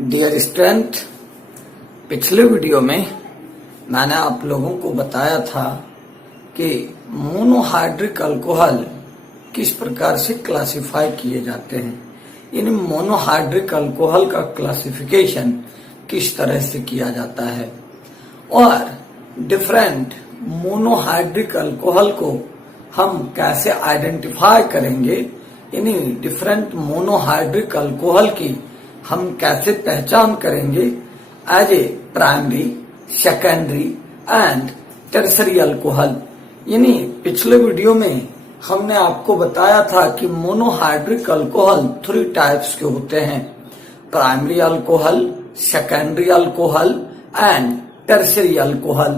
Dear student, पिछले video में मैंने आप लोगों को बताया था कि मोनोहाइड्रिक अल्कोहल किस प्रकार से क्लासिफाई किए जाते हैं। इन मोनोहाइड्रिक अल्कोहल का क्लासिफिकेशन किस तरह से किया जाता है और डिफरेंट मोनोहाइड्रिक अल्कोहल को हम कैसे आइडेंटिफाई करेंगे, यानी डिफरेंट मोनोहाइड्रिक अल्कोहल की हम कैसे पहचान करेंगे as a primary, secondary and tertiary alcohol. यानी पिछले वीडियो में हमने आपको बताया था कि मोनोहाइड्रिक अल्कोहल 3 टाइप्स के होते हैं, primary alcohol, secondary alcohol and tertiary alcohol,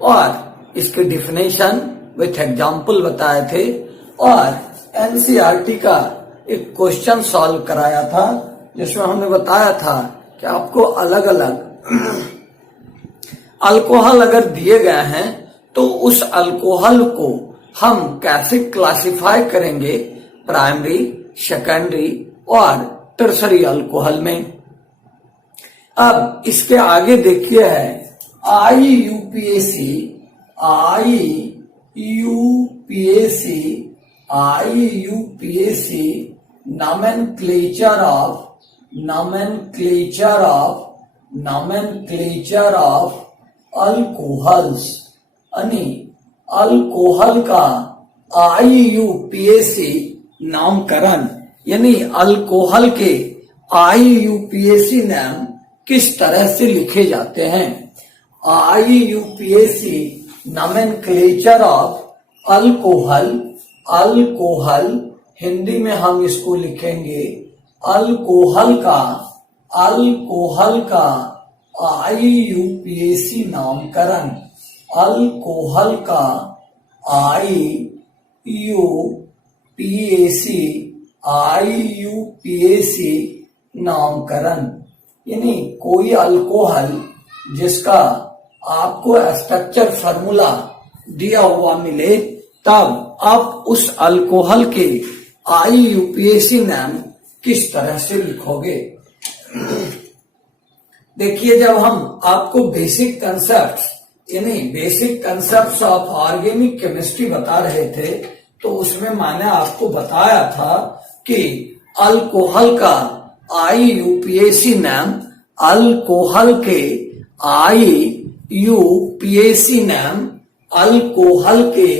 और इसके डिफिनेशन विथ एग्जाम्पल बताए थे और एनसीईआरटी का एक क्वेश्चन सॉल्व कराया था जिसमें हमने बताया था कि आपको अलग अलग अल्कोहल अगर दिए गए हैं तो उस अल्कोहल को हम कैसे क्लासिफाई करेंगे प्राइमरी, सेकेंडरी और टर्सरी अल्कोहल में। अब इसके आगे देखिए है IUPAC nomenclature of alcohols, यानी अल्कोहल का IUPAC नामकरण, यानी अल्कोहल के IUPAC नाम किस तरह से लिखे जाते हैं। IUPAC nomenclature of alcohol, alcohol Hindi में हम इसको लिखेंगे अल्कोहल का IUPAC नामकरण, अल्कोहल का IUPAC नामकरण, यानी कोई अल्कोहल जिसका आपको स्ट्रक्चर फार्मूला दिया हुआ मिले तब आप उस अल्कोहल के IUPAC नाम किस तरह से लिखोगे। देखिए, जब हम आपको basic concept of organic chemistry बता रहे थे तो उसमें मैंने आपको बताया था कि अल्कोहल का IUPAC नाम, अल्कोहल के IUPAC नाम, अल्कोहल के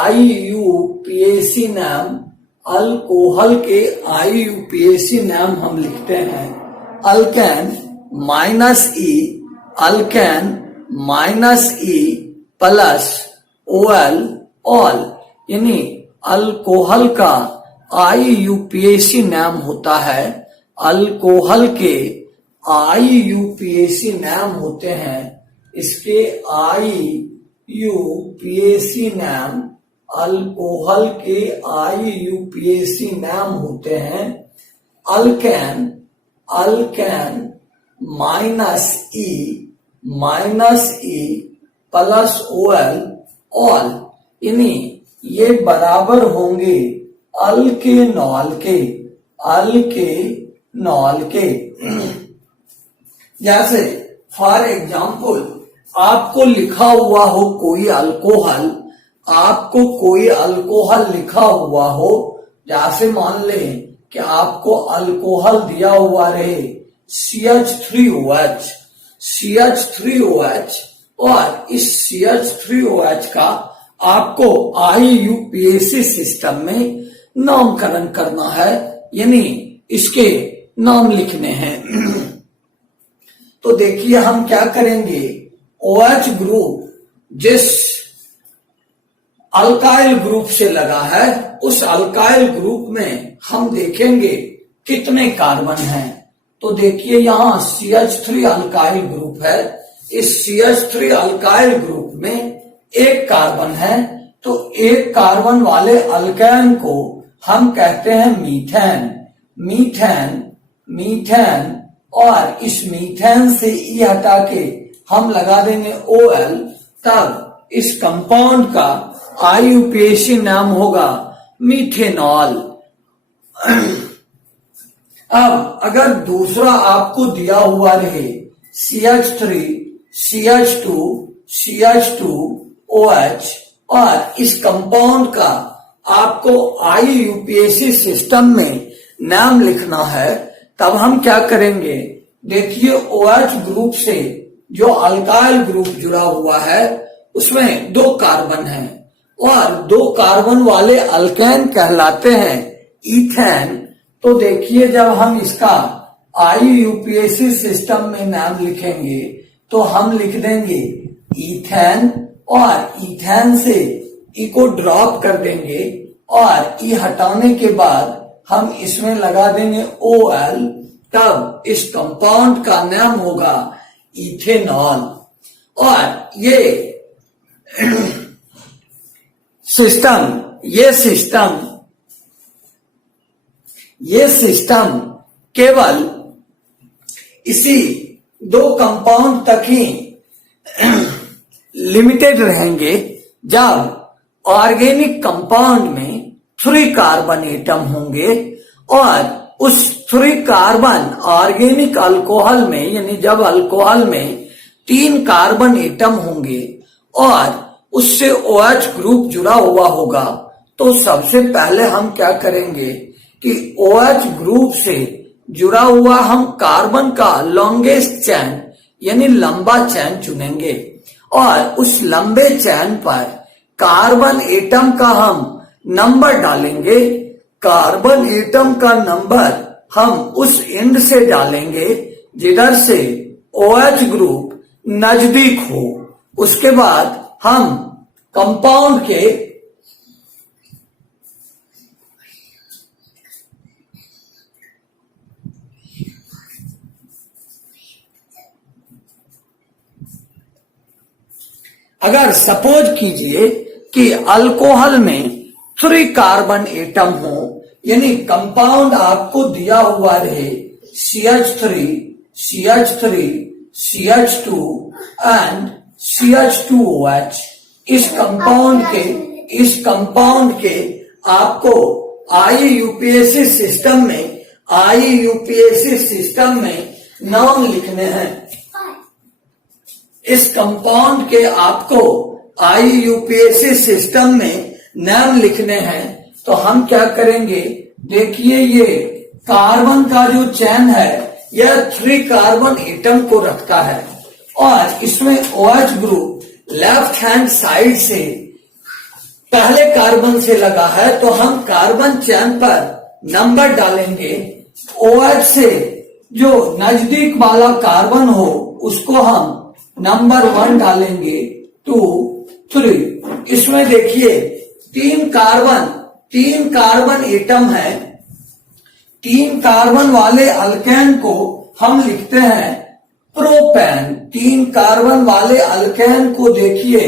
IUPAC नाम, अल्कोहल के IUPAC नाम हम लिखते हैं alkane -E plus OL all, यानी अल्कोहल का IUPAC नाम होता है, अल्कोहल के IUPAC नाम होते हैं, इसके IUPAC नाम, अल्कोहल के IUPAC नाम होते हैं alkane -E plus OL all, यानी ये बराबर होंगे अल्केनॉल के। जैसे फॉर एग्जाम्पल आपको लिखा हुआ हो कोई अल्कोहल, लिखा हुआ हो, जैसे मान लें कि आपको अल्कोहल दिया हुआ रहे CH3OH और इस CH3OH का आपको IUPAC सिस्टम में नामकरण करना है, यानी इसके नाम लिखने हैं। तो देखिए हम क्या करेंगे, OH ग्रुप जिस अल्काइल ग्रुप से लगा है उस अल्काइल ग्रुप में हम देखेंगे कितने कार्बन हैं। तो देखिए यहाँ CH3 अल्काइल ग्रुप है, इस CH3 अल्काइल ग्रुप में एक कार्बन है, तो एक कार्बन वाले अल्केन को हम कहते हैं मीथेन, और इस मीथेन से E हटा के हम लगा देंगे OL, तब इस कंपाउंड का IUPAC नाम होगा मीथेनॉल। अब अगर दूसरा आपको दिया हुआ रहे CH3, CH2, CH2OH और इस कंपाउंड का आपको IUPAC सिस्टम में नाम लिखना है, तब हम क्या करेंगे? देखिए OH ग्रुप से जो अल्काइल ग्रुप जुड़ा हुआ है उसमें 2 कार्बन हैं और 2 कार्बन वाले अल्केन कहलाते हैं इथेन। तो देखिए जब हम इसका IUPAC सिस्टम में नाम लिखेंगे तो हम लिख देंगे इथेन और इथेन से ई को ड्रॉप कर देंगे और ई हटाने के बाद हम इसमें लगा देंगे OL, तब इस कंपाउंड का नाम होगा इथेनॉल। और ये सिस्टम केवल इसी 2 कंपाउंड तक ही लिमिटेड रहेंगे। जब ऑर्गेनिक कंपाउंड में 3 कार्बन एटम होंगे और उस 3 कार्बन ऑर्गेनिक अल्कोहल में, यानी जब अल्कोहल में 3 कार्बन एटम होंगे और उससे OH ग्रुप जुड़ा हुआ होगा, तो सबसे पहले हम क्या करेंगे कि OH ग्रुप से जुड़ा हुआ हम कार्बन का लॉन्गेस्ट चैन यानी लंबा चैन चुनेंगे और उस लंबे चैन पर कार्बन एटम का हम नंबर डालेंगे। कार्बन एटम का नंबर हम उस एंड से डालेंगे जिधर से OH ग्रुप नजदीक हो। उसके बाद हम कंपाउंड के अगर सपोज कीजिए कि अल्कोहल में 3 कार्बन एटम हो, यानी कंपाउंड आपको दिया हुआ रहे CH3, CH3, CH2 and CH2OH। इस कंपाउंड के आपको IUPAC सिस्टम में नाम लिखने हैं। इस कंपाउंड के आपको IUPAC सिस्टम में नाम लिखने हैं, तो हम क्या करेंगे? देखिए ये कार्बन का जो चैन है यह 3 कार्बन एटम को रखता है और इसमें OH group left hand side से पहले कार्बन से लगा है, तो हम कार्बन चैन पर नंबर डालेंगे। OH से जो नजदीक वाला कार्बन हो उसको हम नंबर 1 डालेंगे, 2, 3। इसमें देखिए 3 कार्बन एटम है। 3 कार्बन वाले अल्केन को हम लिखते हैं प्रोपेन। 3 कार्बन वाले अल्केन को देखिए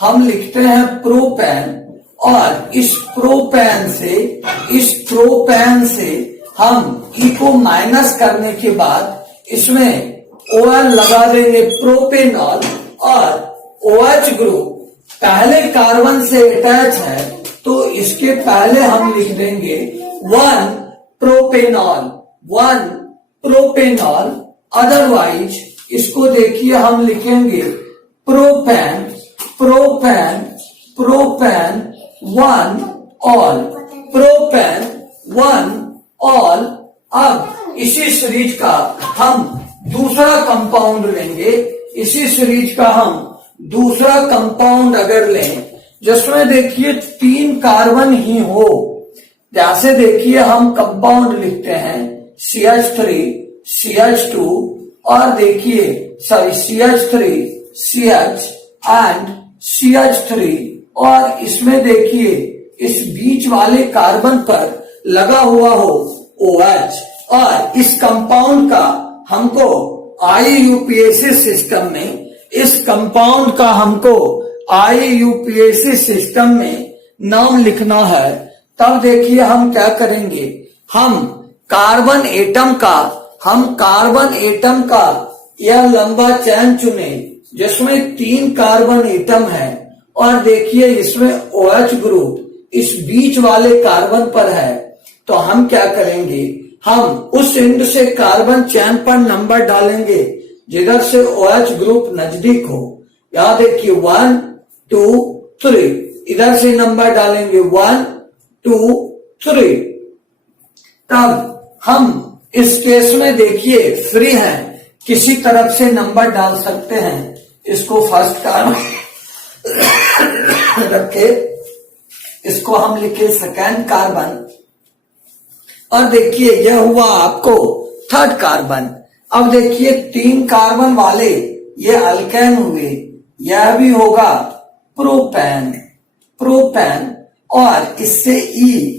हम लिखते हैं प्रोपेन और इस प्रोपेन से हम ई को माइनस करने के बाद इसमें OL लगा देंगे प्रोपेनॉल और OH ग्रुप पहले कार्बन से अटैच है, तो इसके पहले हम लिख देंगे 1 प्रोपेनॉल। अदरवाइज इसको देखिए हम लिखेंगे प्रोपेन 1 ऑल। अब इसी सीरीज का हम दूसरा कंपाउंड लेंगे। इसी सीरीज का हम दूसरा कंपाउंड अगर लें जिसमें देखिए 3 कार्बन ही हो, जैसे देखिए हम कंपाउंड लिखते हैं CH3, CH2 और देखिए CH3, CH एंड CH3 और इसमें देखिए इस बीच वाले कार्बन पर लगा हुआ हो OH और इस कंपाउंड का हमको IUPAC सिस्टम में सिस्टम में नाम लिखना है। तब देखिए हम क्या करेंगे? हम कार्बन एटम का यह लंबा चैन चुने जिसमें 3 कार्बन एटम है और देखिए इसमें OH ग्रुप इस बीच वाले कार्बन पर है, तो हम क्या करेंगे? हम उस एंड से कार्बन चैन पर नंबर डालेंगे जिधर से OH ग्रुप नजदीक हो। यहां देखिए 1 2 3, इधर से नंबर डालेंगे 1 2 3। तब हम इस केस में देखिए फ्री हैं, किसी तरफ से नंबर डाल सकते हैं। इसको फर्स्ट कार्बन रखे, इसको हम लिखे सेकेंड कार्बन, और देखिए यह हुआ आपको थर्ड कार्बन। अब देखिए 3 कार्बन वाले ये अल्केन हुए, यह भी होगा प्रोपेन, प्रोपेन, और इससे ई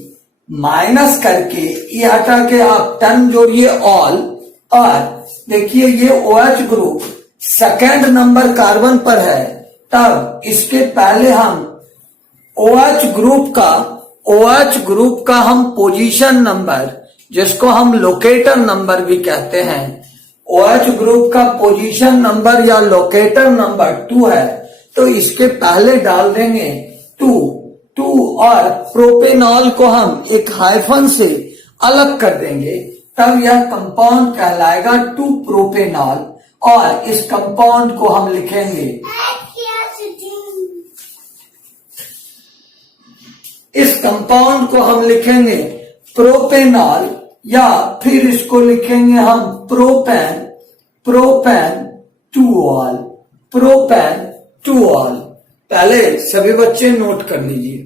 माइनस करके ई हटा के आप टर्म जोड़िए ऑल, और देखिए ये OH group second number carbon पर है। तब इसके पहले हम OH ग्रुप का हम पोजीशन नंबर, जिसको हम लोकेटर नंबर भी कहते हैं, OH ग्रुप का पोजीशन नंबर या लोकेटर नंबर 2 है, तो इसके पहले डाल देंगे 2, और प्रोपेनॉल को हम एक हाइफन से अलग कर देंगे। तब यह कंपाउंड कहलाएगा 2 प्रोपेनॉल, और इस कंपाउंड को हम लिखेंगे, इस कंपाउंड को हम लिखेंगे प्रोपेनॉल, या फिर इसको लिखेंगे हम प्रोपेन, प्रोपेन 2ऑल, प्रोपेन 2ऑल। पहले सभी बच्चे नोट कर लीजिए।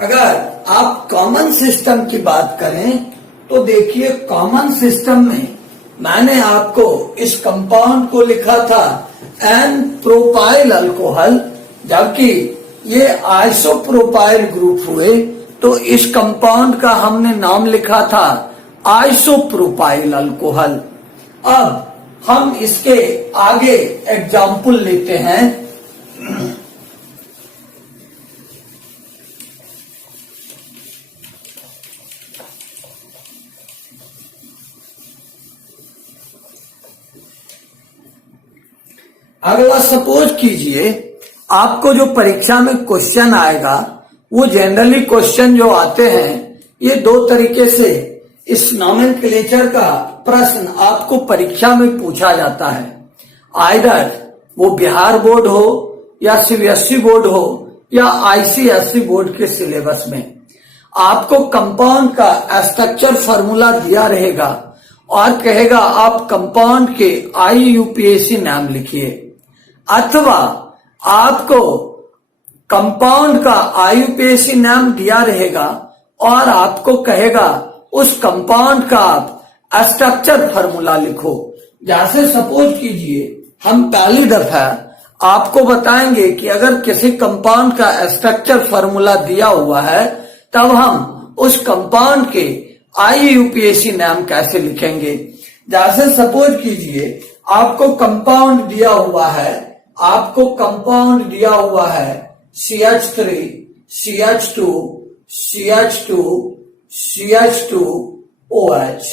अगर आप कॉमन सिस्टम की बात करें तो देखिए कॉमन सिस्टम में मैंने आपको इस कंपाउंड को लिखा था एन प्रोपाइल अल्कोहल, जबकि ये आइसोप्रोपाइल ग्रुप हुए तो इस कंपाउंड का हमने नाम लिखा था आइसोप्रोपाइल अल्कोहल। अब हम इसके आगे एग्जाम्पल लेते हैं। अगला सपोज कीजिए आपको जो परीक्षा में क्वेश्चन आएगा, वो जनरली क्वेश्चन जो आते हैं ये 2 तरीके से इस नॉमेनक्लेचर का प्रश्न आपको परीक्षा में पूछा जाता है। आइदर वो बिहार बोर्ड हो या सीबीएसई बोर्ड हो या आईसीएसई बोर्ड के सिलेबस में आपको कंपाउंड का स्ट्रक्चर फार्मूला दिया रहेगा और कहेगा आप कंपाउंड के IUPAC नाम लिखिए, अथवा आपको कंपाउंड का IUPAC नाम दिया रहेगा और आपको कहेगा उस कंपाउंड का आप स्ट्रक्चर फार्मूला लिखो। जैसे सपोज कीजिए हम पहली दफा आपको बताएंगे कि अगर किसी कंपाउंड का स्ट्रक्चर फार्मूला दिया हुआ है तब हम उस कंपाउंड के IUPAC नाम कैसे लिखेंगे। जैसे सपोज कीजिए आपको कंपाउंड दिया हुआ है, आपको कंपाउंड दिया हुआ है CH3 CH2 CH2 CH2OH,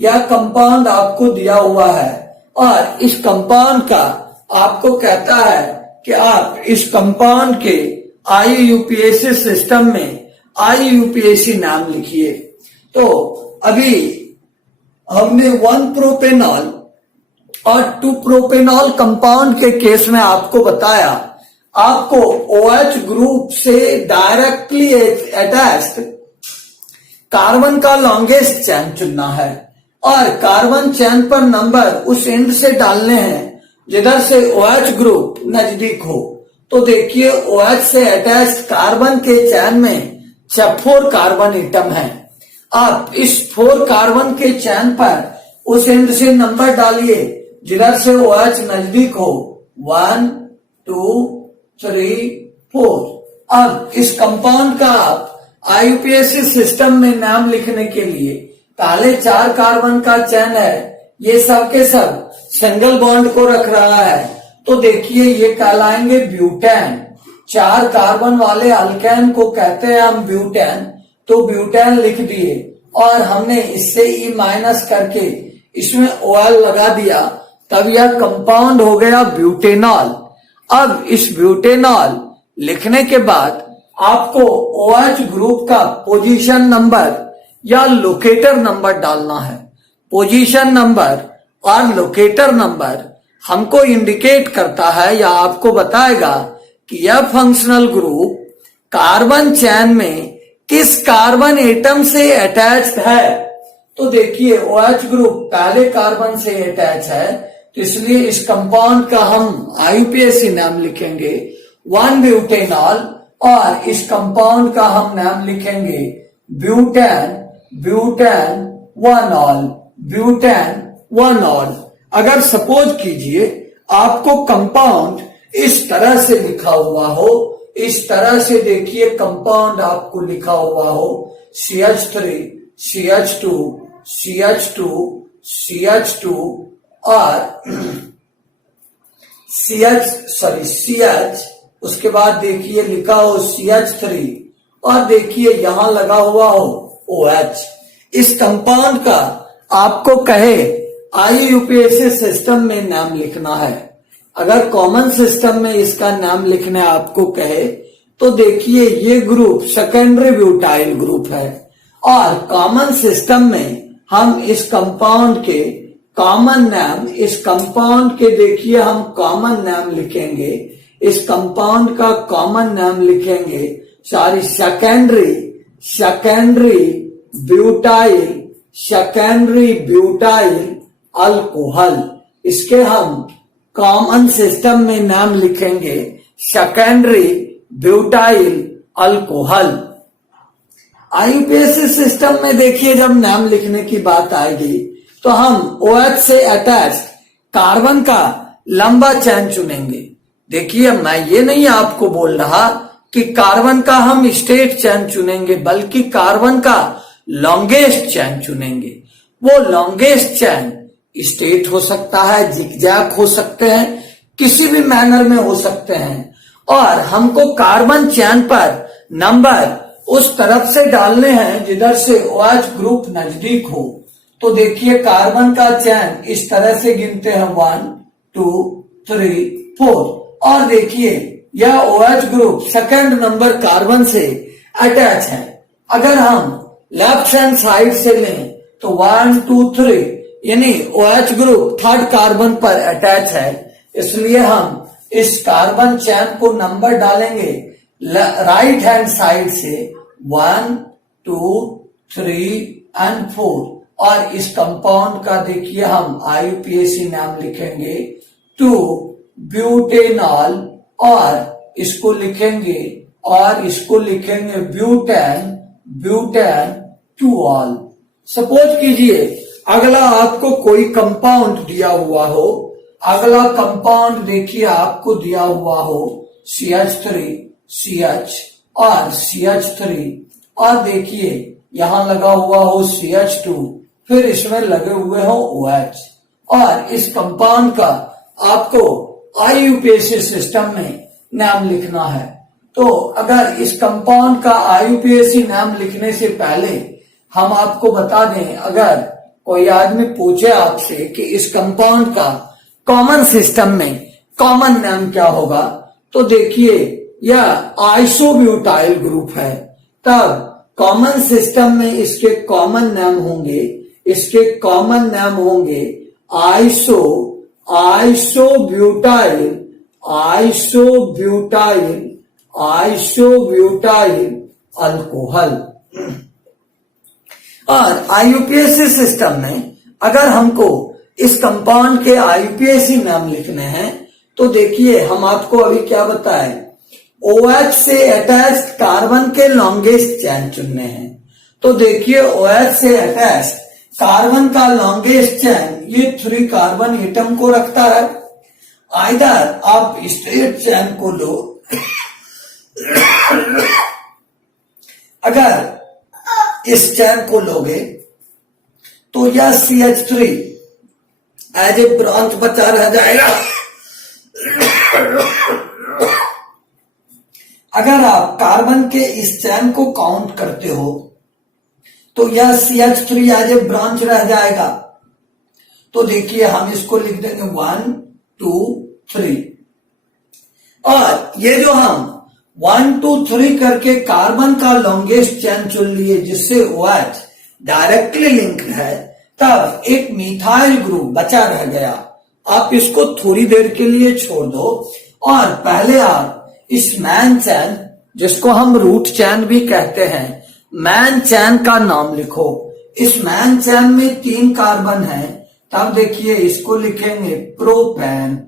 यह कंपाउंड आपको दिया हुआ है और इस कंपाउंड का आपको कहता है कि आप इस कंपाउंड के IUPAC सिस्टम में IUPAC नाम लिखिए। तो अभी हमने 1 प्रोपेनॉल और 2 प्रोपेनॉल कंपाउंड के केस में आपको बताया आपको OH ग्रुप से डायरेक्टली अटैच्ड कार्बन का लॉन्गेस्ट चैन चुनना है और कार्बन चैन पर नंबर उस एंड से डालने हैं जिधर से OH ग्रुप नजदीक हो। तो देखिए OH से अटैच्ड कार्बन के चैन में 4 कार्बन एटम है। आप इस 4 कार्बन के चैन पर उस एंड से नंबर डालिए जिधर से OH नजदीक हो, 1 2 3 4। अब इस कंपाउंड का आप IUPAC सिस्टम में नाम लिखने के लिए पहले 4 कार्बन का चैन है, ये सब के सब सिंगल बॉन्ड को रख रहा है, तो देखिए ये कहलाएंगे ब्यूटेन। 4 कार्बन वाले अल्केन को कहते हैं हम ब्यूटेन, तो ब्यूटेन लिख दिए और हमने इससे E माइनस करके इसमें OL लगा दिया, तब यह कंपाउंड हो गया ब्यूटेनॉल। अब इस ब्यूटेनॉल लिखने के बाद आपको OH ग्रुप का पोजीशन नंबर या लोकेटर नंबर डालना है। पोजीशन नंबर और लोकेटर नंबर हमको इंडिकेट करता है या आपको बताएगा कि यह फंक्शनल ग्रुप कार्बन चैन में किस कार्बन एटम से अटैच्ड है। तो देखिए OH ग्रुप पहले कार्बन से अटैच है, तो इसलिए इस कंपाउंड का हम IUPAC नाम लिखेंगे 1 ब्यूटेनॉल और इस कंपाउंड का हम नाम लिखेंगे ब्यूटेन 1 ऑल, ब्यूटेन 1 ऑल। अगर सपोज कीजिए आपको कंपाउंड इस तरह से लिखा हुआ हो, इस तरह से देखिए कंपाउंड आपको लिखा हुआ हो CH3 CH2 CH2 CH2 और CH, उसके बाद देखिए लिखा हो CH3 और देखिए यहां लगा हुआ हो OH। इस कंपाउंड का आपको कहे IUPAC सिस्टम में नाम लिखना है। अगर कॉमन सिस्टम में इसका नाम लिखने आपको कहे तो देखिए ये ग्रुप सेकेंडरी ब्यूटाइल ग्रुप है और कॉमन सिस्टम में हम इस कंपाउंड के कॉमन नाम, इस कंपाउंड के देखिए हम कॉमन नाम लिखेंगे, इस कंपाउंड का कॉमन नाम लिखेंगे सेकेंडरी ब्यूटाइल अल्कोहल। इसके हम कॉमन सिस्टम में नाम लिखेंगे secondary butyl alcohol. IUPAC system में देखिए जब नाम लिखने की बात आएगी तो हम OH से अटैच कार्बन का लंबा चैन चुनेंगे। देखिए मैं ये नहीं आपको बोल रहा कि कार्बन का हम स्ट्रेट चैन चुनेंगे, बल्कि कार्बन का लॉन्गेस्ट चैन चुनेंगे। वो लॉन्गेस्ट चैन स्ट्रेट हो सकता है, जिगजैग हो सकते हैं, किसी भी मैनर में हो सकते हैं, और हमको कार्बन चैन पर नंबर उस तरफ से डालने हैं जिधर से OH ग्रुप नजदीक हो। तो देखिए कार्बन का चैन इस तरह से गिनते हैं 1 2 3 4 और देखिए यह OH group second number carbon से अटैच है। अगर हम लेफ्ट हैंड साइड से लें तो 1 2 3 यानी OH ग्रुप थर्ड कार्बन पर अटैच है, इसलिए हम इस कार्बन चैन को नंबर डालेंगे राइट हैंड साइड से 1 2 3 एंड 4 और इस कंपाउंड का देखिए हम IUPAC नाम लिखेंगे 2 ब्यूटेनॉल और इसको लिखेंगे ब्यूटेन 2 ऑल। सपोज कीजिए अगला आपको कोई कंपाउंड दिया हुआ हो, अगला कंपाउंड देखिए आपको दिया हुआ हो CH3 CH और CH3 और देखिए यहां लगा हुआ हो CH2, फिर इसमें लगे हुए हो OH और इस कंपाउंड का आपको IUPAC सिस्टम में नाम लिखना है। तो अगर इस कंपाउंड का IUPAC नाम लिखने से पहले हम आपको बता दें, अगर कोई आदमी पूछे आपसे कि इस कंपाउंड का कॉमन सिस्टम में कॉमन नाम क्या होगा, तो देखिए यह आइसोब्यूटाइल ग्रुप है, तब कॉमन सिस्टम में इसके कॉमन नाम होंगे आइसोब्यूटाइल आइसोब्यूटाइल अल्कोहल। और आईयूपीएसी सिस्टम में अगर हमको इस कंपाउंड के आईयूपीएसी नाम लिखने हैं तो देखिए हम आपको अभी क्या बताए, OH से अटैच्ड कार्बन के लॉन्गेस्ट चैन चुनने हैं। तो देखिए OH से अटैच्ड कार्बन का लॉन्गेस्ट चैन ये 3 कार्बन एटम को रखता है। आइदर आप स्ट्रेट चैन को लो, अगर इस चैन को लोगे तो यह CH3 एज ए ब्रांच बचा रह जाएगा। अगर आप कार्बन के इस चैन को काउंट करते हो तो यह CH3 एज ए ब्रांच रह जाएगा। तो देखिए हम इसको लिख देंगे 1 2 3। और ये जो हम 1 2 3 करके कार्बन का लॉन्गेस्ट चैन चुन लिए जिससे OH डायरेक्टली लिंक्ड है, तब एक मिथाइल ग्रुप बचा रह गया। आप इसको थोड़ी देर के लिए छोड़ दो और पहले आप इस मैन चैन, जिसको हम रूट चैन भी कहते हैं, मैन चैन का नाम लिखो। इस मैन चैन में 3 कार्बन है, तब देखिए इसको लिखेंगे प्रोपेन।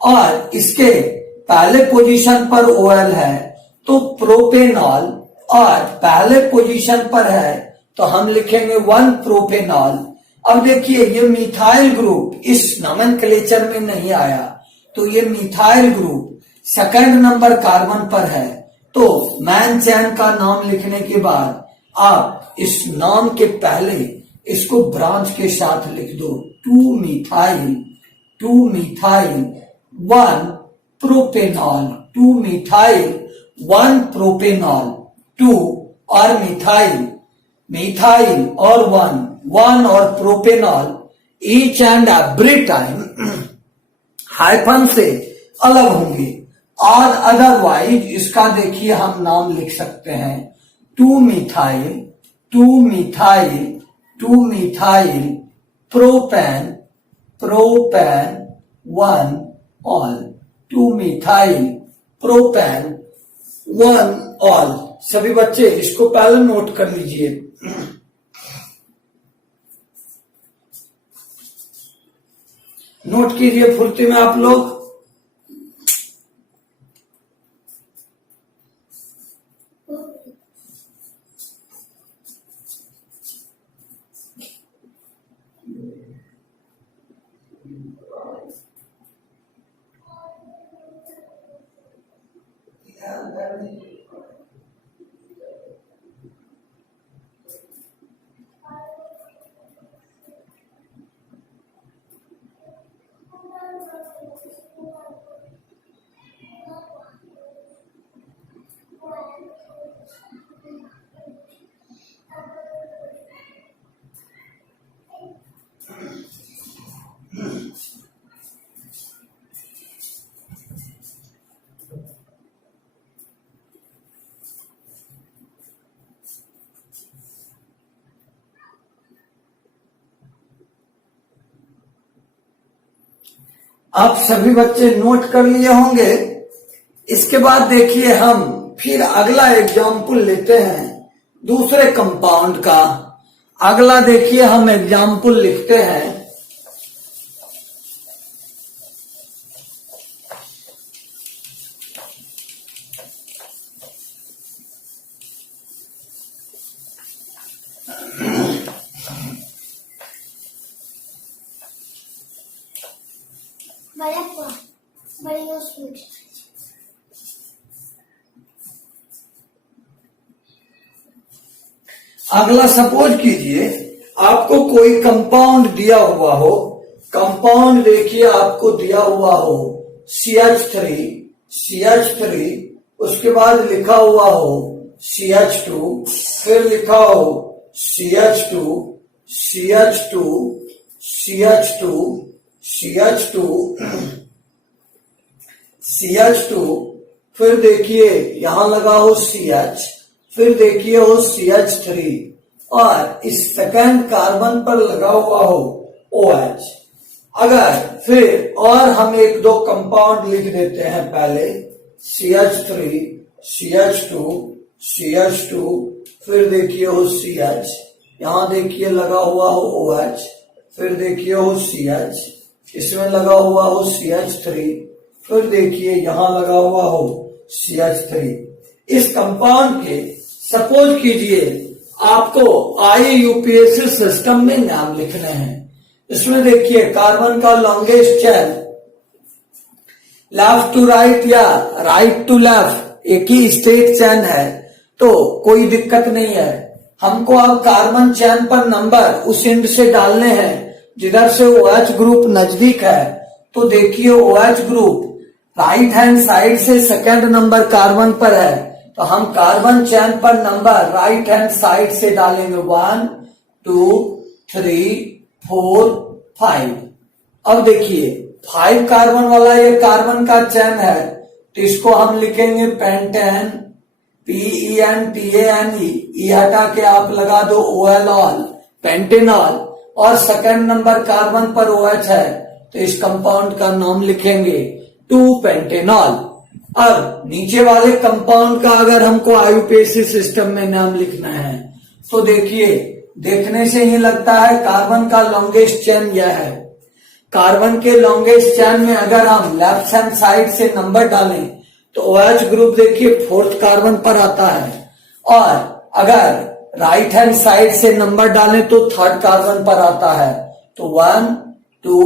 और इसके पहले पोजीशन पर OL है तो प्रोपेनॉल, और पहले पोजीशन पर है तो हम लिखेंगे 1 प्रोपेनॉल। अब देखिए ये मिथाइल ग्रुप इस नोमेनक्लेचर में नहीं आया, तो ये methyl group second number carbon पर है। तो मैन चैन का नाम लिखने के बाद आप इस नाम के पहले इसको ब्रांच के साथ लिख दो, 2 मिथाइल 1 प्रोपेनॉल, 2 मिथाइल 1 प्रोपेनॉल, 2 और मिथाइल और 1 और propanol each and every time hyphen से अलग होंगे। और अदरवाइज इसका देखिए हम नाम लिख सकते हैं 2 methyl propane 1 all, 2 methyl propane 1 all. सभी बच्चे इसको पहले नोट कर लीजिए। नोट कीजिए फुर्ती में आप लोग। आप सभी बच्चे नोट कर लिए होंगे। इसके बाद देखिए हम फिर अगला एग्जाम्पल लेते हैं दूसरे कंपाउंड का। अगला देखिए हम एग्जाम्पल लिखते हैं अगला सपोज कीजिए आपको कोई कंपाउंड दिया हुआ हो। कंपाउंड देखिए आपको दिया हुआ हो CH3, उसके बाद लिखा हुआ हो CH2, फिर लिखा हो CH2, फिर देखिए यहां लगा हो CH, फिर देखिए हो CH3 और इस सेकंड कार्बन पर लगा हुआ हो OH। अगर फिर और हम एक दो कंपाउंड लिख देते हैं पहले, CH3, CH2, CH2, फिर देखिए हो CH, यहां देखिए लगा हुआ हो OH, फिर देखिए हो CH, इसमें लगा हुआ हो CH3, फिर देखिए यहां लगा हुआ हो CH3। इस कंपाउंड के सपोज कीजिए आपको IUPAC सिस्टम में नाम लिखने हैं। इसमें देखिए कार्बन का longest chain left to right या राइट टू लेफ्ट एक ही स्ट्रेट चेन है, तो कोई दिक्कत नहीं है। हमको अब कार्बन चेन पर नंबर उस एंड से डालने हैं जिधर से OH ग्रुप नजदीक है। तो देखिए OH group right hand side से सेकंड नंबर कार्बन पर है, तो हम कार्बन चेन पर नंबर राइट हैंड साइड से डालेंगे 1 2 3 4 5। अब देखिए 5 कार्बन वाला ये कार्बन का चेन है, तो इसको हम लिखेंगे पेंटेन, PENTANE, ई हटा के आप लगा दो OL, पेंटेनॉल। और सेकंड नंबर कार्बन पर OH है, तो इस कंपाउंड का नाम लिखेंगे 2 पेंटेनॉल। अब नीचे वाले कंपाउंड का अगर हमको IUPAC सिस्टम में नाम लिखना है, तो देखिए देखने से ही लगता है कार्बन का लॉन्गेस्ट चेन यह है। कार्बन के लॉन्गेस्ट चेन में अगर हम लेफ्ट हैंड साइड से नंबर डालें तो OH ग्रुप देखिए 4th कार्बन पर आता है, और अगर राइट हैंड साइड से नंबर डालें तो 3rd कार्बन पर आता है। तो 1 2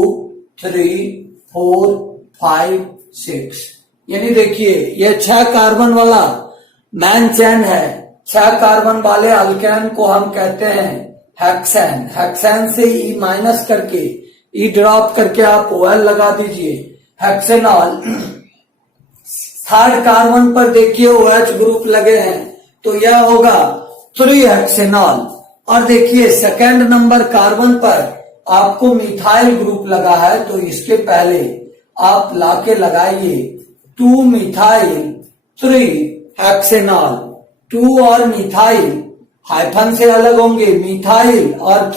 3 4 5 6, यानी देखिए यह 6 कार्बन वाला मैन चेन है। 6 कार्बन वाले अल्केन को हम कहते हैं हेक्सेन। हेक्सेन से E माइनस करके E ड्रॉप करके आप OL लगा दीजिए, हेक्सेनॉल। 3rd कार्बन पर देखिए OH ग्रुप लगे हैं, तो यह होगा 3 हेक्सेनॉल। और देखिए सेकंड नंबर कार्बन पर आपको मिथाइल ग्रुप लगा है, तो इसके पहले आप लाके लगाइए 2 मिथाइल 3 हेक्सेनॉल। 2 और मिथाइल हाइफन से अलग होंगे, मिथाइल और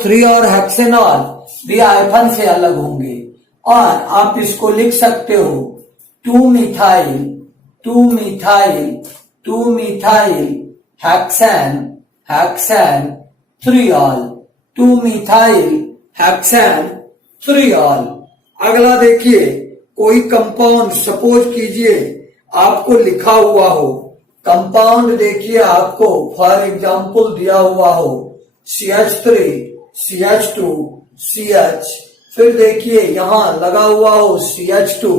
3 और हेक्सेनॉल भी हाइफन से अलग होंगे। और आप इसको लिख सकते हो 2 methyl 2 methyl 2 methyl hexane 3 all, 2 methyl hexane 3 all. अगला देखिए कोई कंपाउंड सपोज कीजिए आपको लिखा हुआ हो, कंपाउंड देखिए आपको फॉर एग्जांपल दिया हुआ हो CH3 CH2 CH, फिर देखिए यहां लगा हुआ हो CH2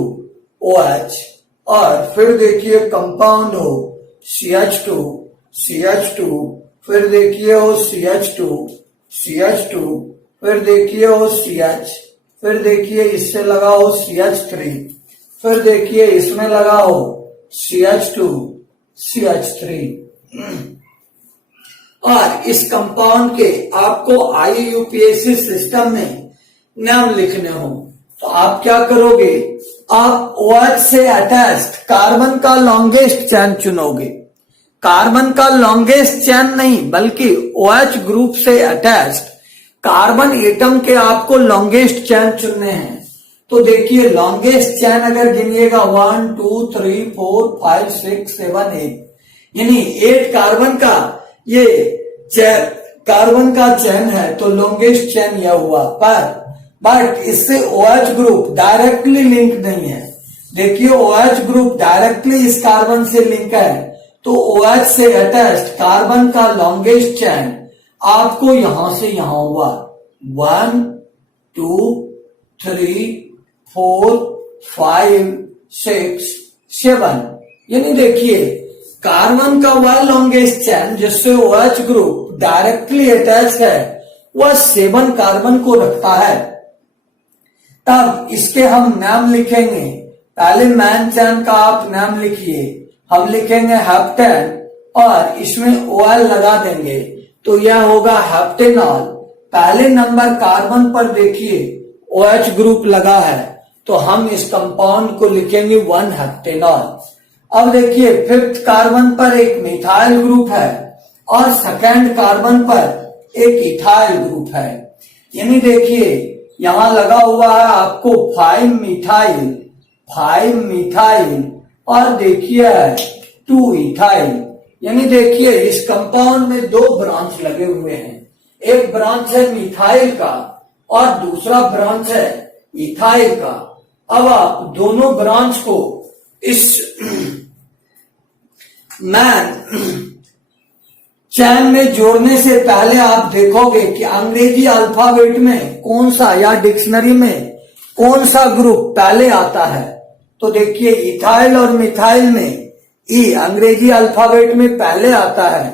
OH, और फिर देखिए कंपाउंड हो CH2 CH2, फिर देखिए हो CH2 CH2, फिर देखिए हो CH, फिर देखिए इससे लगा हो CH3, फिर देखिए इसमें लगा हो CH2 CH3। और इस कंपाउंड के आपको IUPAC सिस्टम में नाम लिखने हो, तो आप क्या करोगे, आप OH से अटैच्ड कार्बन का लॉन्गेस्ट चेन चुनोगे। कार्बन का लॉन्गेस्ट चेन नहीं, बल्कि OH ग्रुप से अटैच्ड कार्बन एटम के आपको लॉन्गेस्ट चेन चुनने हैं। तो देखिए लॉन्गेस्ट चेन अगर गिनिएगा 1 2 3 4 5 6 7 8, यानी 8 कार्बन का ये चेन कार्बन का चेन है, तो लॉन्गेस्ट चेन यह हुआ। बट इससे OH ग्रुप डायरेक्टली लिंक नहीं है। देखिए OH ग्रुप डायरेक्टली इस कार्बन से लिंक है, तो OH से अटैच्ड कार्बन का लॉन्गेस्ट चेन आपको यहां से यहां हुआ 1 2 3 4 5 6 7, यानी देखिए कार्बन का वह लॉन्गेस्ट चेन जिससे OH ग्रुप डायरेक्टली अटैच है वह 7 कार्बन को रखता है। तब इसके हम नाम लिखेंगे, पहले मैन चेन का आप नाम लिखिए, हम लिखेंगे हेप्टेन और इसमें OL लगा देंगे, तो यह होगा हेप्टेनॉल। पहले नंबर कार्बन पर देखिए OH ग्रुप लगा है, तो हम इस कंपाउंड को लिखेंगे 1 हेप्टेनॉल। अब देखिए 5th कार्बन पर एक मिथाइल ग्रुप है और 2nd कार्बन पर एक इथाइल ग्रुप है, यानी देखिए यहां लगा हुआ है आपको 5 मिथाइल और देखिए 2 इथाइल। यानी देखिए इस कंपाउंड में 2 ब्रांच लगे हुए हैं, एक ब्रांच है मिथाइल का और दूसरा ब्रांच है इथाइल का। अब आप दोनों ब्रांच को इस चैन में जोड़ने से पहले आप देखोगे कि अंग्रेजी अल्फाबेट में कौन सा या डिक्शनरी में कौन सा ग्रुप पहले आता है। तो देखिए इथाइल और मिथाइल में ई अंग्रेजी अल्फाबेट में पहले आता है,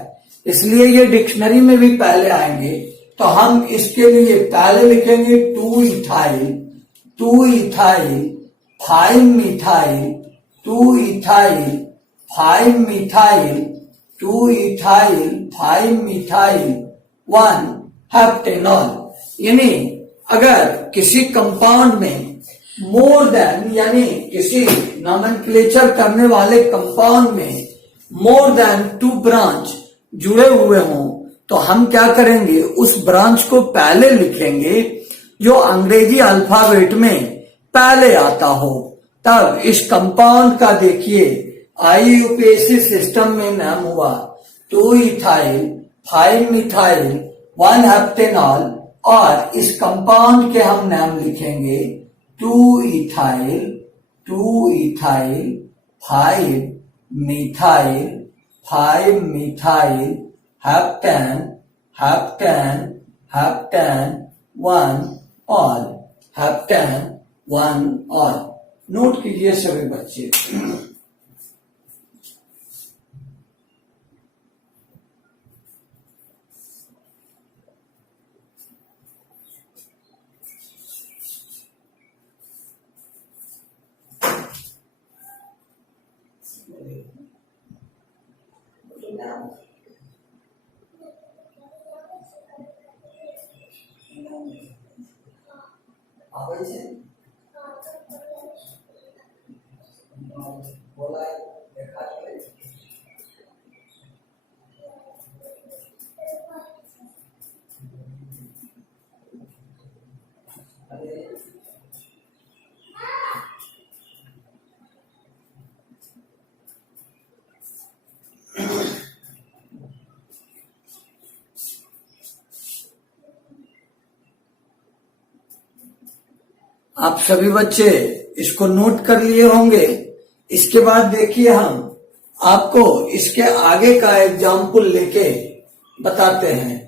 इसलिए ये डिक्शनरी में भी पहले आएंगे। तो हम इसके लिए पहले लिखेंगे 2 ethyl 5 methyl 2 ethyl 5 methyl 2 ethyl 5 methyl 1 heptanol. यानी अगर किसी कंपाउंड में मोर देन यानी किसी नॉमेनक्लेचर करने वाले कंपाउंड में मोर देन 2 ब्रांच जुड़े हुए हों तो हम क्या करेंगे, उस ब्रांच को पहले लिखेंगे जो अंग्रेजी अल्फाबेट में पहले आता हो। तब इस कंपाउंड का देखिए IUPAC सिस्टम में नाम हुआ 2 इथाइल 5 मिथाइल 1 हेप्टेनॉल और इस कंपाउंड के हम नाम लिखेंगे 2 ethyl 5 methyl heptane 1 all. Note कीजिए सभी बच्चे। आप सभी बच्चे इसको नोट कर लिए होंगे। इसके बाद देखिए हम आपको इसके आगे का एग्जाम्पल लेके बताते हैं।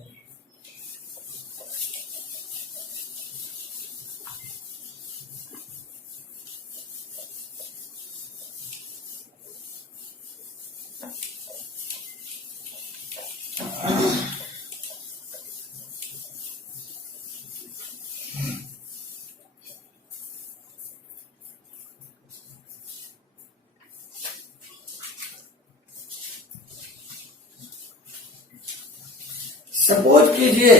सपोज कीजिए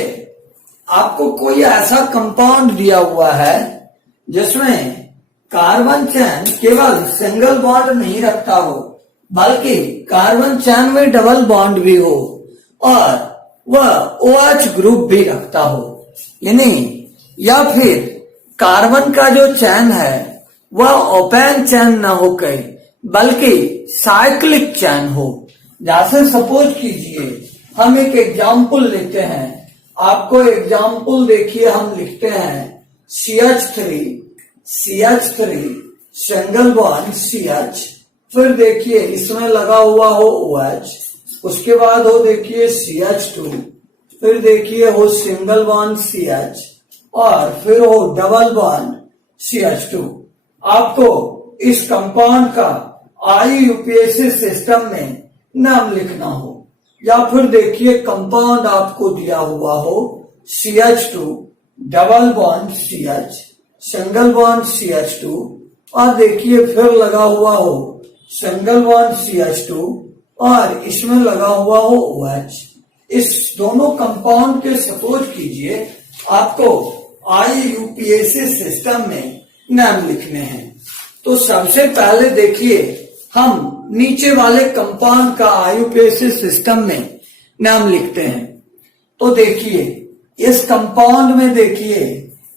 आपको कोई ऐसा कंपाउंड दिया हुआ है जिसमें कार्बन चैन केवल सिंगल बॉन्ड नहीं रखता हो बल्कि कार्बन चैन में डबल बॉन्ड भी हो और वह OH ग्रुप भी रखता हो। यानी या फिर कार्बन का जो चैन है वह ओपन चैन न होकर बल्कि साइक्लिक चैन हो। जैसे सपोज कीजिए हम एक एग्जाम्पल लेते हैं। आपको एग्जाम्पल देखिए हम लिखते हैं CH3 सिंगल बॉन्ड CH, फिर देखिए इसमें लगा हुआ हो OH, उसके बाद हो देखिए CH2, फिर देखिए हो सिंगल बॉन्ड CH और फिर हो डबल बॉन्ड CH2। आपको इस कंपाउंड का IUPAC सिस्टम में नाम लिखना हो या फिर देखिए कंपाउंड आपको दिया हुआ हो CH2 double bond CH single bond CH2 और देखिए फिर लगा हुआ हो सिंगल बॉन्ड CH2 और इसमें लगा हुआ हो OH। इस दोनों कंपाउंड के सपोज कीजिए आपको IUPAC सिस्टम में नाम लिखने हैं। तो सबसे पहले देखिए हम नीचे वाले कंपाउंड का IUPAC सिस्टम में नाम लिखते हैं। तो देखिए इस कंपाउंड में देखिए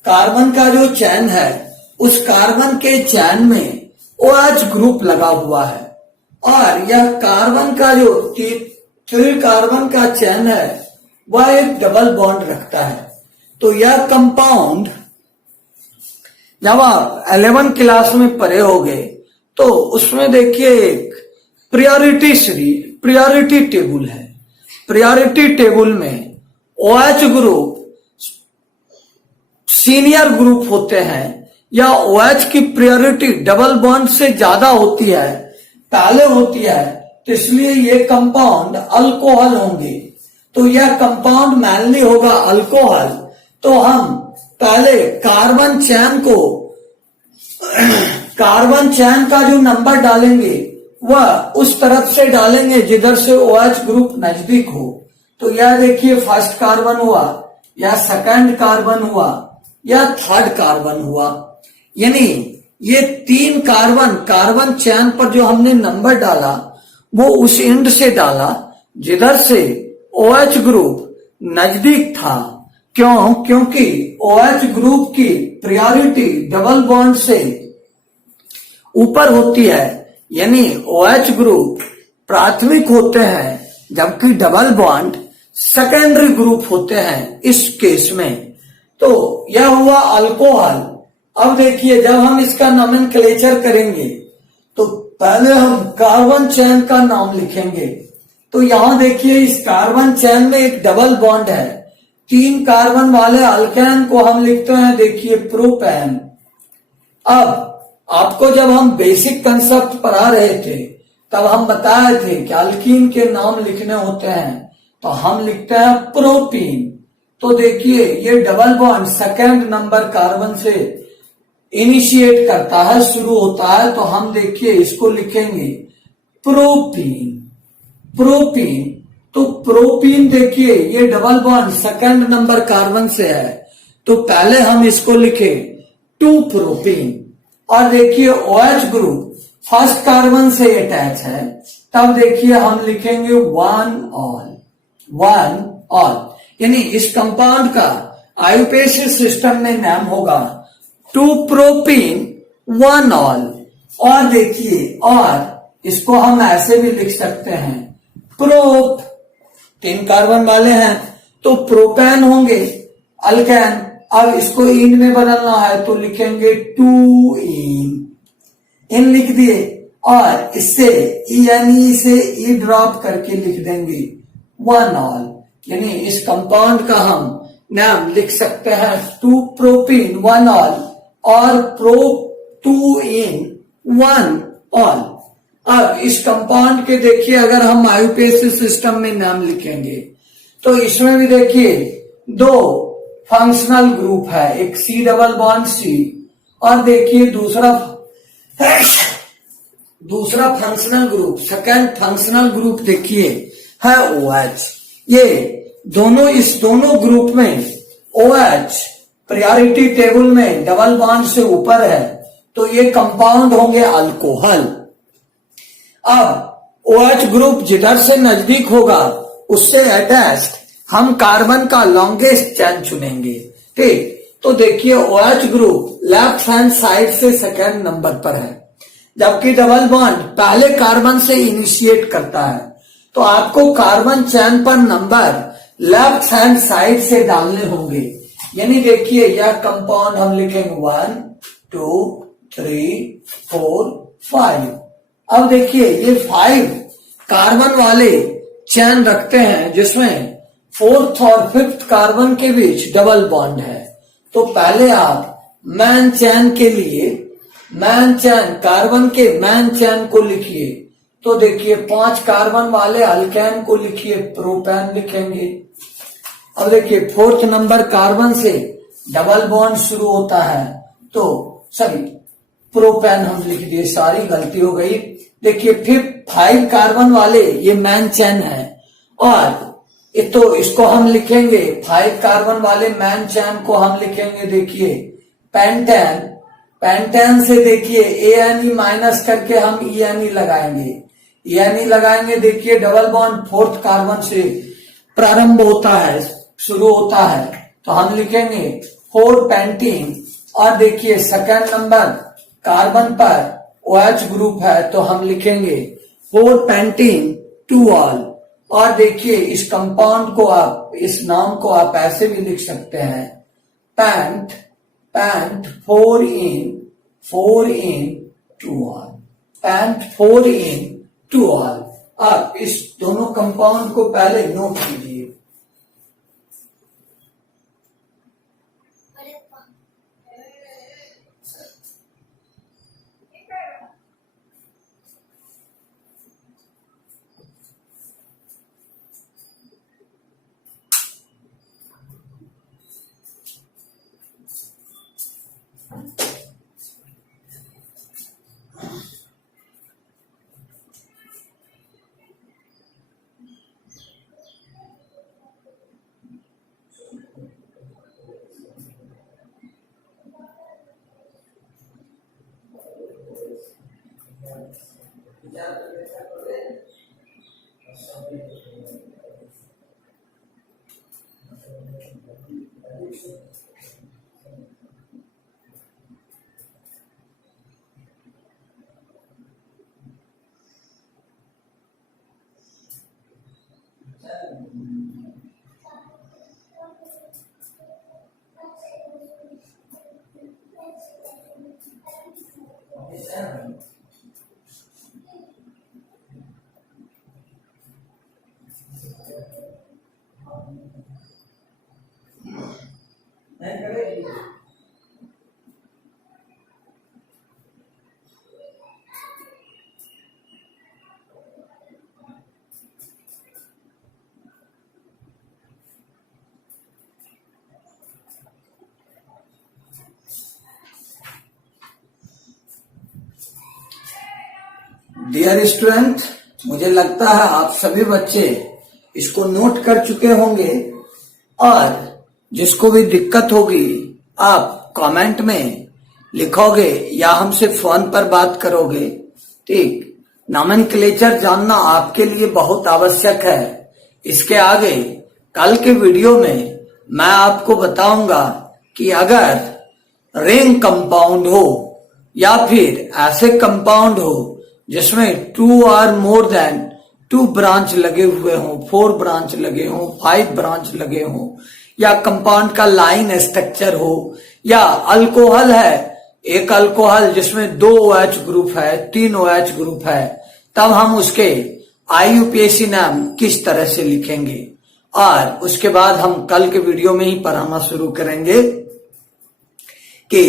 कार्बन का जो चैन है उस कार्बन के चैन में OH ग्रुप लगा हुआ है और यह कार्बन का जो 3 कार्बन का चैन है वह एक डबल बॉन्ड रखता है। तो यह कंपाउंड जब आप 11 क्लास में पढ़े होंगे तो उसमें देखिए एक प्रायोरिटी टेबल है। प्रायोरिटी टेबल में OH ग्रुप सीनियर ग्रुप होते हैं या OH की प्रायोरिटी डबल बॉन्ड से ज्यादा होती है, पहले होती है, तो इसलिए ये कंपाउंड अल्कोहल होंगे। तो यह कंपाउंड मैनली होगा अल्कोहल। तो हम पहले कार्बन चैन का जो नंबर डालेंगे वह उस तरफ से डालेंगे जिधर से OH ग्रुप नजदीक हो। तो यह देखिए फर्स्ट कार्बन हुआ या सेकंड कार्बन हुआ या थर्ड कार्बन हुआ, यानी ये 3 कार्बन चैन पर जो हमने नंबर डाला वो उस एंड से डाला जिधर से OH ग्रुप नजदीक था। क्योंकि OH ग्रुप की प्रायोरिटी डबल बॉन्ड से ऊपर होती है, यानी OH ग्रुप प्राथमिक होते हैं जबकि डबल बॉन्ड सेकेंडरी ग्रुप होते हैं इस केस में। तो यह हुआ अल्कोहल। अब देखिए जब हम इसका नोमेनक्लेचर करेंगे तो पहले हम कार्बन चैन का नाम लिखेंगे। तो यहां देखिए इस कार्बन चैन में एक डबल बॉन्ड है, 3 कार्बन वाले अल्केन को हम लिखते हैं देखिए प्रोपेन। अब आपको जब हम बेसिक कंसेप्ट पढ़ा रहे थे तब हम बताए थे कि अल्कीन के नाम लिखने होते हैं तो हम लिखते हैं प्रोपीन। तो देखिए ये double bond second number carbon से इनिशिएट करता है, शुरू होता है, तो हम देखिए इसको लिखेंगे प्रोपीन। तो प्रोपीन देखिए ये double bond second number carbon से है तो पहले हम इसको लिखे 2 प्रोपीन। और देखिए OH ग्रुप फर्स्ट कार्बन से अटैच है, तब देखिए हम लिखेंगे 1 ऑल, यानी इस कंपाउंड का आईयूपीएसी सिस्टम में नाम होगा 2 प्रोपीन 1 ऑल। और देखिए और इसको हम ऐसे भी लिख सकते हैं प्रोप, 3 कार्बन वाले हैं तो प्रोपेन होंगे अल्केन। अब इसको इन में बदलना है तो लिखेंगे 2 इन लिख दिए और इससे ENE से E ड्रॉप करके लिख देंगे 1 ऑल, यानी इस कंपाउंड का हम नाम लिख सकते हैं 2 प्रोपीन 1 ऑल और प्रोप 2 इन 1 ऑल। अब इस कंपाउंड के देखिए अगर हम आईयूपीएसी सिस्टम में नाम लिखेंगे तो इसमें भी देखिए 2 फंक्शनल ग्रुप है, एक C डबल बॉन्ड C और देखिए दूसरा functional group, second functional group देखिए है OH। ये इस दोनों ग्रुप में OH प्रायोरिटी टेबल में डबल बॉन्ड से ऊपर है तो ये कंपाउंड होंगे अल्कोहल। अब OH ग्रुप जिधर से नजदीक होगा उससे अटैच्ड हम कार्बन का लॉन्गेस्ट चैन चुनेंगे, ठीक। तो देखिए OH group left hand side से सेकेंड नंबर पर है जबकि डबल बॉन्ड पहले कार्बन से इनिशिएट करता है। तो आपको कार्बन चैन पर नंबर लेफ्ट हैंड साइड से डालने होंगे, यानी देखिए यह कंपाउंड हम लिखेंगे 1 2 3 4 5। अब देखिए ये 5 कार्बन वाले चैन रखते हैं जिसमें 4th और 5th कार्बन के बीच डबल बॉन्ड है। तो पहले आप मैन चैन के लिए कार्बन के मैन चैन को लिखिए। तो देखिए 5 कार्बन वाले अल्केन को लिखिए प्रोपेन लिखेंगे। अब देखिए 4th नंबर कार्बन से डबल बॉन्ड शुरू होता है तो सॉरी प्रोपेन हम लिख दिए, सारी गलती हो गई। देखिए फिर 5 कार्बन वाले ये मैन चैन है और तो इसको हम लिखेंगे 5 कार्बन वाले मैन चैन को हम लिखेंगे देखिए पेंटेन से देखिए ANE माइनस करके हम ENE लगाएंगे। देखिए डबल बॉन्ड 4th कार्बन से प्रारंभ होता है, शुरू होता है तो हम लिखेंगे 4 पेंटीन, और देखिए सेकंड नंबर कार्बन पर OH ग्रुप है तो हम लिखेंगे 4 पेंटीन 2 ऑल। और देखिए इस कंपाउंड को आप, इस नाम को आप ऐसे भी लिख सकते हैं, pant 4 in 2 all, pant 4 in 2 all. आप इस दोनों कंपाउंड को पहले नोट कीजिए। डियर स्टूडेंट, मुझे लगता है आप सभी बच्चे इसको नोट कर चुके होंगे, और जिसको भी दिक्कत होगी आप कमेंट में लिखोगे या हमसे फोन पर बात करोगे। ठीक, नॉमेनक्लेचर जानना आपके लिए बहुत आवश्यक है। इसके आगे कल के वीडियो में मैं आपको बताऊंगा कि अगर रिंग कंपाउंड हो या फिर ऐसे कंपाउंड हो जिसमें 2 और मोर देन 2 ब्रांच लगे हुए हों, 4 ब्रांच लगे हों, 5 ब्रांच लगे हों, या कंपाउंड का लाइन स्ट्रक्चर हो, या अल्कोहल है, एक अल्कोहल जिसमें 2 OH ग्रुप है, 3 OH ग्रुप है, तब हम उसके IUPAC नाम किस तरह से लिखेंगे। और उसके बाद हम कल के वीडियो में ही पढ़ाना शुरू करेंगे कि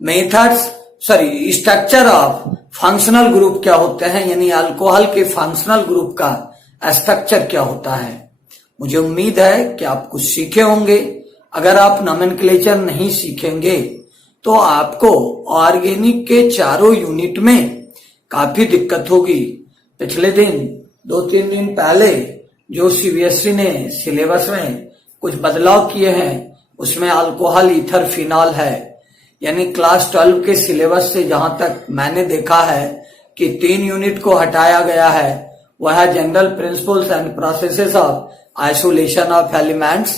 methods structure of functional group क्या होते हैं, यानी अल्कोहल के फंक्शनल ग्रुप का स्ट्रक्चर क्या होता है। मुझे उम्मीद है कि आप कुछ सीखे होंगे। अगर आप नॉमेनक्लेचर नहीं सीखेंगे तो आपको ऑर्गेनिक के चारों यूनिट में काफी दिक्कत होगी। पिछले दिन 2-3 दिन पहले जो CBSE ने सिलेबस में कुछ बदलाव किए हैं उसमें अल्कोहल ईथर फिनॉल है, यानी क्लास 12 के सिलेबस से जहां तक मैंने देखा है कि 3 यूनिट को हटाया गया है, वह है general principles and processes of isolation of elements,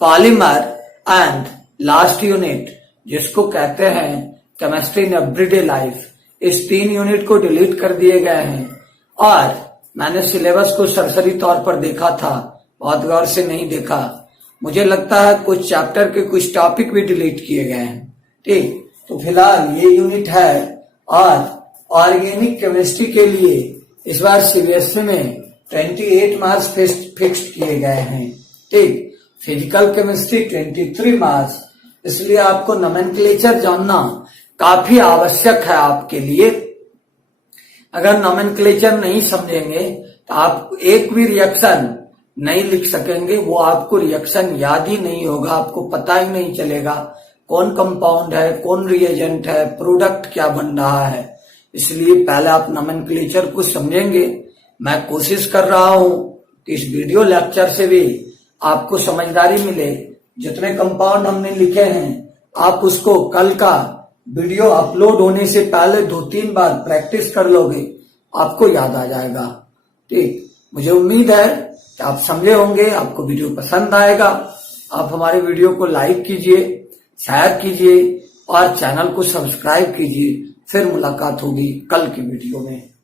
polymer and last unit जिसको कहते हैं केमिस्ट्री इन एवरीडे लाइफ। इस 3 यूनिट को डिलीट कर दिए गए हैं, और मैंने सिलेबस को सरसरी तौर पर देखा था, बहुत गौर से नहीं देखा। मुझे लगता है कुछ चैप्टर के कुछ टॉपिक भी डिलीट किए गए हैं। ठीक, तो फिलहाल ये यूनिट है। और ऑर्गेनिक केमिस्ट्री के लिए इस बार CBSE में 28 मार्क्स फिक्स किए गए हैं। ठीक, फिजिकल केमिस्ट्री 23 मार्क्स। इसलिए आपको नॉमेनक्लेचर जानना काफी आवश्यक है आपके लिए। अगर नॉमेनक्लेचर नहीं समझेंगे तो आप एक भी रिएक्शन नहीं लिख सकेंगे, वो आपको रिएक्शन याद ही नहीं होगा, आपको पता ही नहीं चलेगा कौन कंपाउंड है, कौन रिएजेंट है, प्रोडक्ट क्या बन रहा है। इसलिए पहले आप नॉमेनक्लेचर को समझेंगे। मैं कोशिश कर रहा हूं कि इस वीडियो लेक्चर से भी आपको समझदारी मिले। जितने कंपाउंड हमने लिखे हैं आप उसको कल का वीडियो अपलोड होने से पहले 2-3 बार प्रैक्टिस कर लोगे, आपको याद आ जाएगा। ठीक, मुझे उम्मीद है कि आप समझे होंगे, आपको वीडियो पसंद आएगा। आप हमारे वीडियो को लाइक कीजिए, शेयर कीजिए और चैनल को सब्सक्राइब कीजिए। फिर मुलाकात होगी कल की वीडियो में।